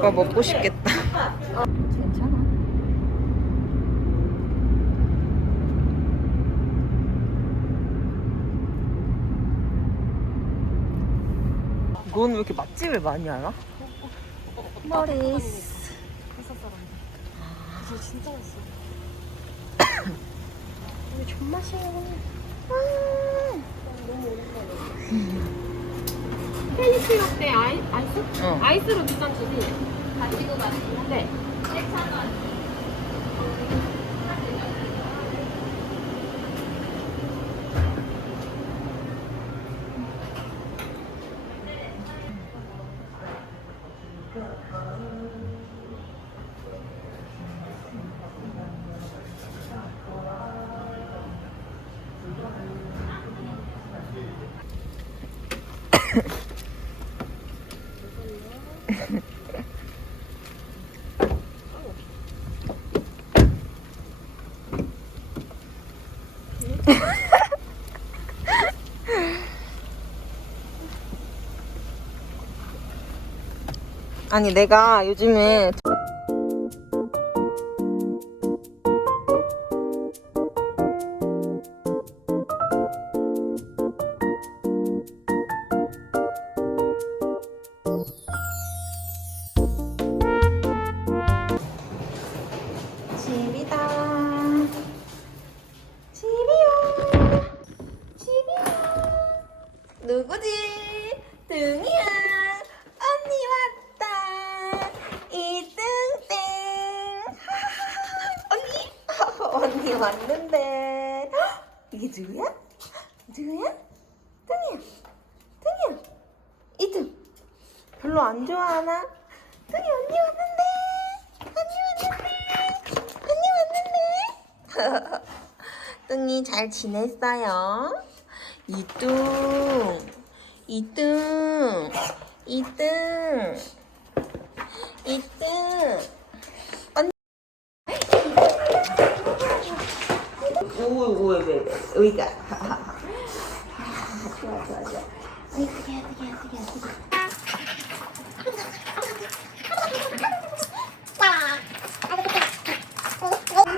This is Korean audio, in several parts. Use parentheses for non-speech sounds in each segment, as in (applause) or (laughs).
오빠 먹고 싶겠다. 괜찮아. 넌왜 이렇게 맛집을 많이 알아? 머리스. 저 진짜 맛있어. 이게 존맛이에요. 너무 오랜만에. 때 아이, 아이스? 어. 아이스로 두 잔 주지. 가지고 가시요 네. (laughs) 아니 내가 요즘에 왔는데. 헉, (gasps) 이게 누구야? 누구야? 등이야. 등이야. 이등. 별로 안 좋아하나? 등이 언니 왔는데. 언니 왔는데. 언니 왔는데. (laughs) 뚱이 잘 지냈어요? 이뚱, 이뚱, 이뚱, 이뚱. 왜, 왜, 의가. 좋아, 좋아, 좋아. 어떻게, 어떻게, 어떻게, 어떻게.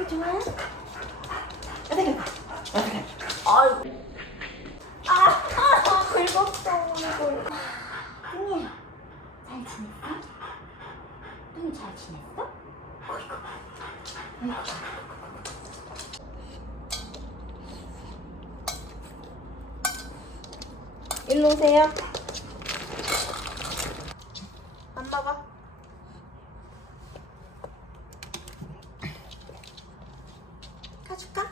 좋아? 어떻게, 어떻게. 아이고. 아, 아, 긁었어, 이걸. 뚱이야, 잘 지냈어? 뚱이 잘 지냈어? 어이구. 일로 오세요. 안 먹어. 가줄까?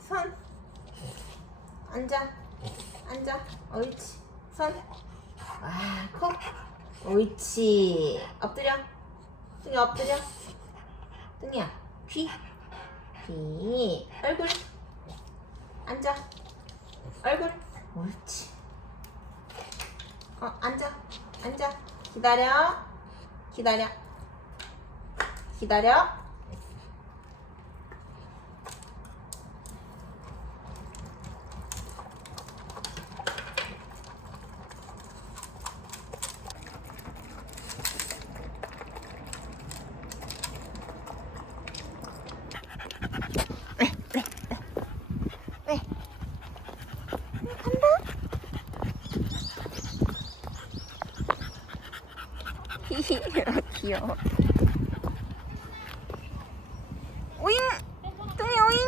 손. 앉아. 앉아. 옳지. 손. 와, 콕. 옳지. 엎드려. 뚱이 엎드려. 뚱이야. 귀. 귀. 얼굴. 앉아. 얼굴. 옳지. 어, 앉아. 앉아. 기다려. 기다려. 기다려. (laughs) 귀여워. 오잉! 뚱이 오잉!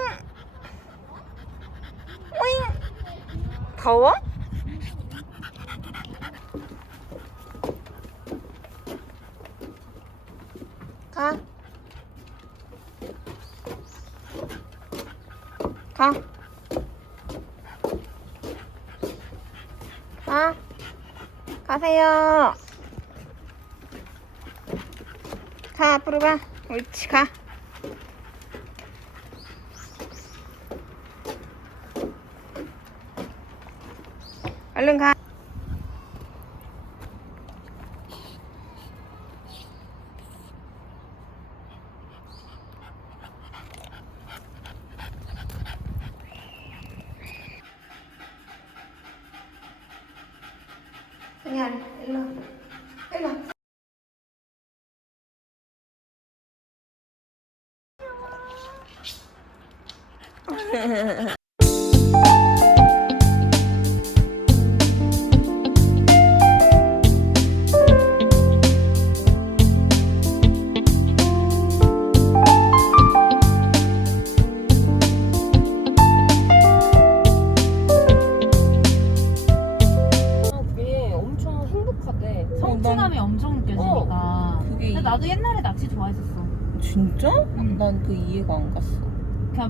오잉! 더워? 가. 가. 가. 가세요. 가, 앞으로 가. 옳지, 가. 얼른 가. 그냥 일로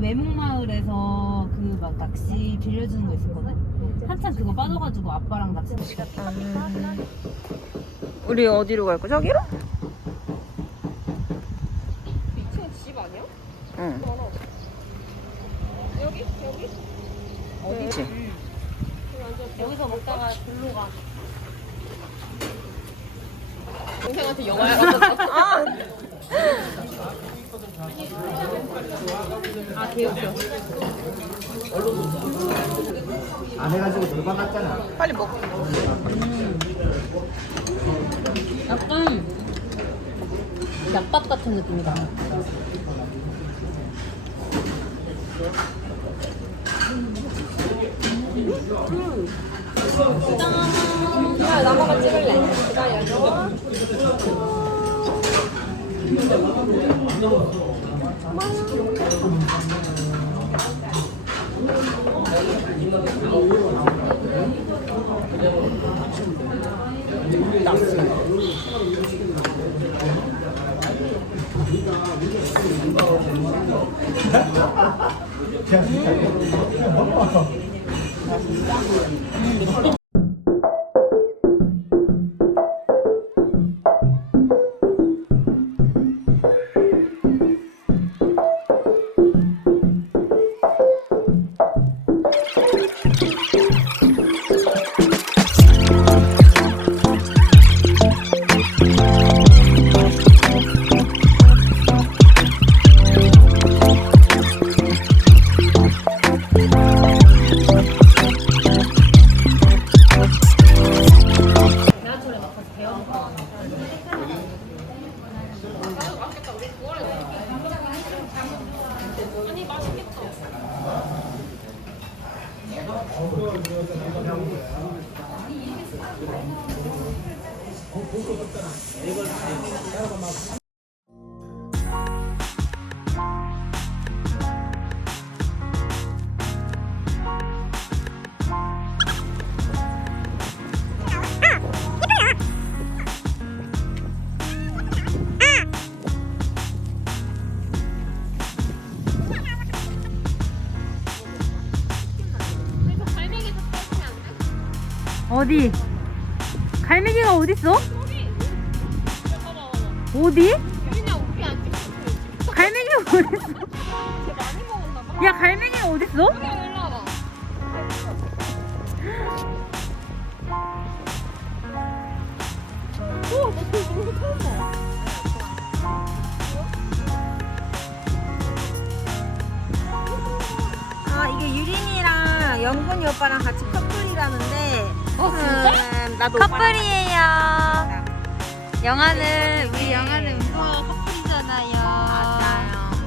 외묵마을에서 그 막 낚시 빌려주는 거 있었거든. 한참 그거 빠져가지고 아빠랑 낚시 갔다. 우리 어디로 갈 거? 저기로? 2층 집 아니야? 응. 여기? 여기? 어디지? 여기 완전 여기서 먹다가 글로 가. 동생한테 영화에 갔었어. (laughs) 아 개웃겨. 안 해가지고 돌반 났잖아. 빨리 먹어. 약간 약밥 같은 느낌이다. 야, 나가봐 찍을래. 기다려. 지하철에 어디? 갈매기가 어딨어? 어디? 갈매기가 어딨어? 야 갈매기가 어딨어? 아 이게 유린이랑 영근이 오빠랑 같이 커플이라는데. 나도 커플이에요. 영화는 우리 영화는 은서가 커플이잖아요. 맞아요.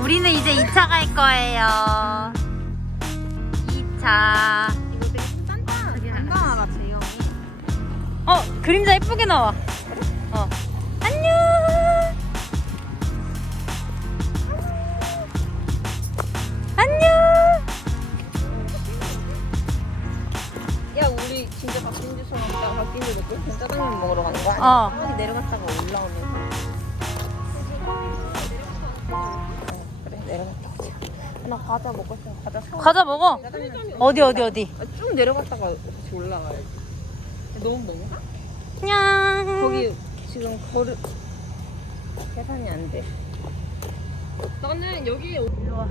우리는 이제 2차 갈 거예요. 2차. 이거 되게 단단하다 제형이. 어 그림자 예쁘게 나와. 그냥 짜장면 먹으러 가는 거야? 어. 한번 내려갔다가 올라오면서. 어, 그래 내려갔다 오자. 나 과자 먹고 싶어. 과자 사. 과자 먹어. 짜장면 어디 어디 어디. 아, 좀 내려갔다가 다시 올라가야지. 너무 뭔가? 안녕. 거기 지금 걸을 계산이 안 돼. 나는 여기 일로 와.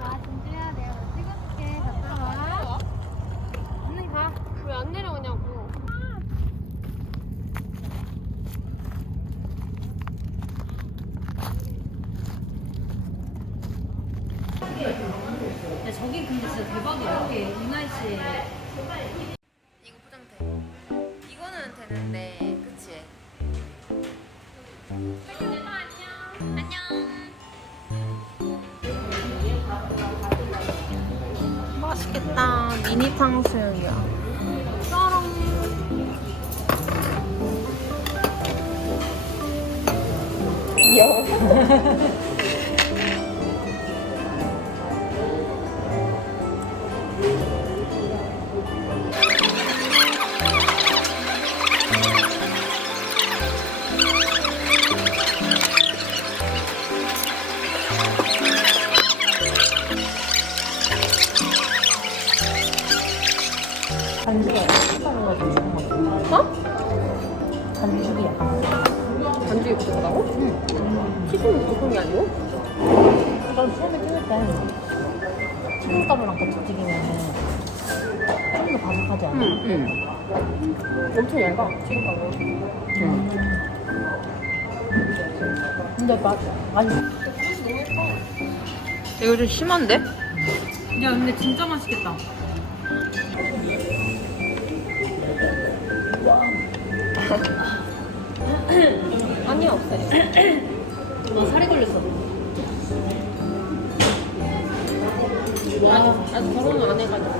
아 진주야 내가 찍어줄게. 갔다 와. 언니 가. 왜 안 내려오냐고. 야 저기 근데 진짜 대박이야. 이렇게 이 날씨에. 이거 포장 돼. 이거는 되는데, 그치? 안녕. 맛있겠다. 미니 탕수육이야. 귀여워. (laughs) 반죽이야. 반죽이 부족하다고? 응. 치즈는 부족한 게 아니고? 난 처음에 뜯을 때 치즈가루랑 같이 튀기면 좀더 바삭하지 않아? 응, 응. 엄청 얇아, 치즈가루. 응. 근데 맛, 아니. 이거 좀 심한데? 야, 근데 진짜 맛있겠다. (laughs) 아니야 없어요. 나 살이 걸렸어 아직 아직 결혼을 안 해가지고.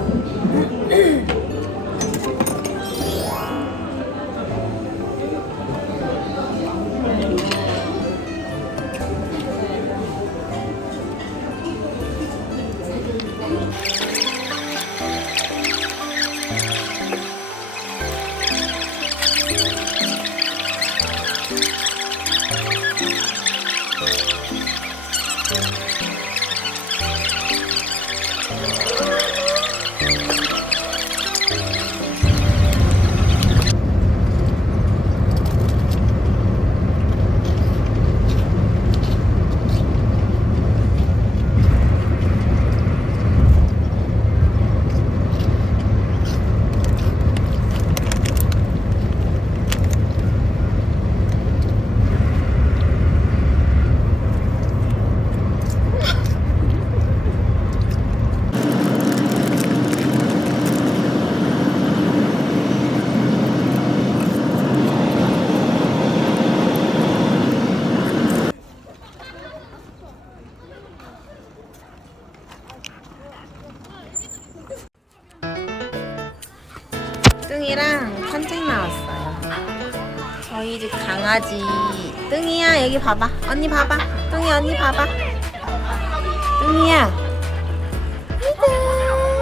강아지 뚱이야 여기 봐봐. 언니 봐봐. 뚱이 언니 봐봐. 뚱이야.